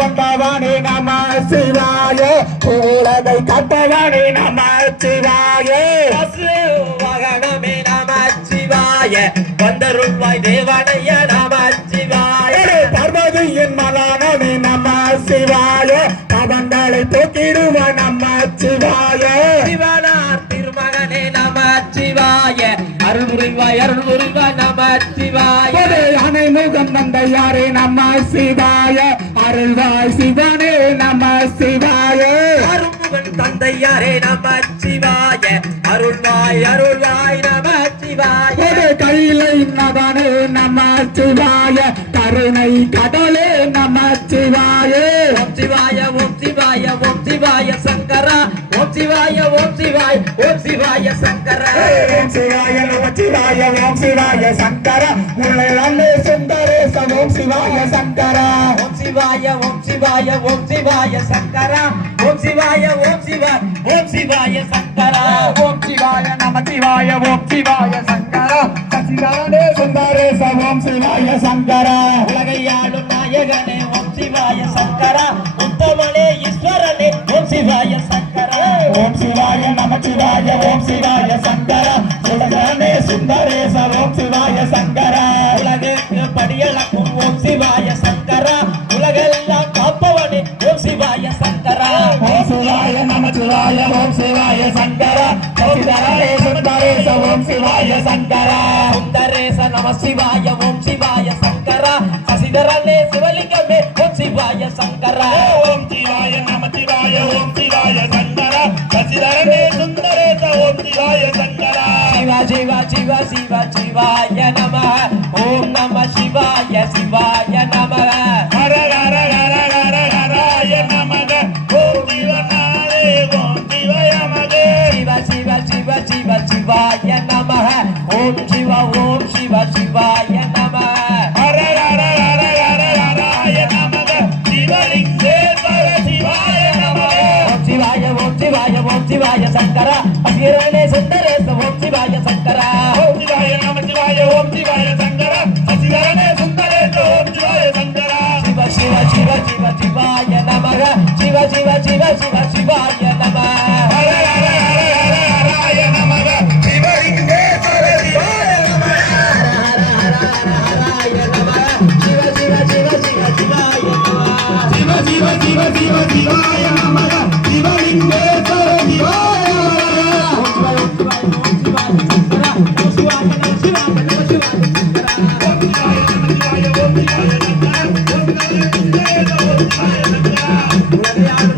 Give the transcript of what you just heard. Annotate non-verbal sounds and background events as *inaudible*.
கொண்டவனே நம சிவாய. பூலதை கட்டவனே நம சிவாய. வாகனமே நம சிவாய. வந்தருள்வாய் தேவனைய நம சிவாய. பார்வதியின் மலானமே நம சிவாய. பதங்களை தூக்கிடுவ நம சிவாய. சிவனார் திருமகனே நம சிவாய. அருள் புரிவாய் அருள் புரிவாய் நம சிவாய. ஒரு அணை முகம் நந்தையாரே நம சிவாய. அருள்வாய் சிவனே நம சிவாய. அருமுகன் தந்தையாரே நம சிவாய. அருள்வாய் அருள்வாய் நம சிவாய. கையிலை நதனே நம சிவாய. கருணை கடலே நம சிவாய. ஓம் சிவாய ஓம் சிவாய ஓம் சிவாய சங்கரா. ஓம் சிவாய ஓம் சிவாய ஓம் சிவாய சங்கரா. ஓம் சிவாய நம சிவாய ஓம் சிவாய சங்கர. முள்ளே சுந்தரேச ஓம் சிவாய சங்கர ஓம் சிவாய ஓம் சிவாய ஓம் சிவாய சங்கரா ஓம் சிவாய ஓம் சிவாய ஓம் சிவாய சங்கரா ஓம் சிவாய நம சிவாய ஓம் சிவாய சங்கர சசிதானே சுந்தரேச ஓம் சிவாய சங்கர சிவாய ஓம் சிவாய சங்கர சசிதானே சுந்தரேச ஓம் சிவாய சங்கர சுந்தரேச நம சிவாய ஓம் சிவாய சங்கரா சசிதரனே சிவலிங்கமே ஓம் சிவாய சங்கரா ஓம் சிவாய நம சிவாய ஓம் சிவாய சங்கர சசிதரனே சுந்தரேச ஓம் சிவாய சங்கர சிவ சிவ சிவ சிவ சிவாய நம ஓம் நம சிவாய சிவாய நம சிவாய நம ஓம் சிவ ஓம் சிவ சிவாய நம நமக சிவாய நமக சங்கரா. அகிரணே சுந்தரேச ஓம் சிவாய சங்கரா. ஓம் சிவாய நம சிவாய ஓம் சிவாய சங்கர. சசிதரனே சுந்தரேச ஓம் சிவாய சங்கர. சிவ சிவ சிவ சிவ சிவாய நம சிவ சிவ சிவ சிவ சிவாய நம Gracias. *laughs*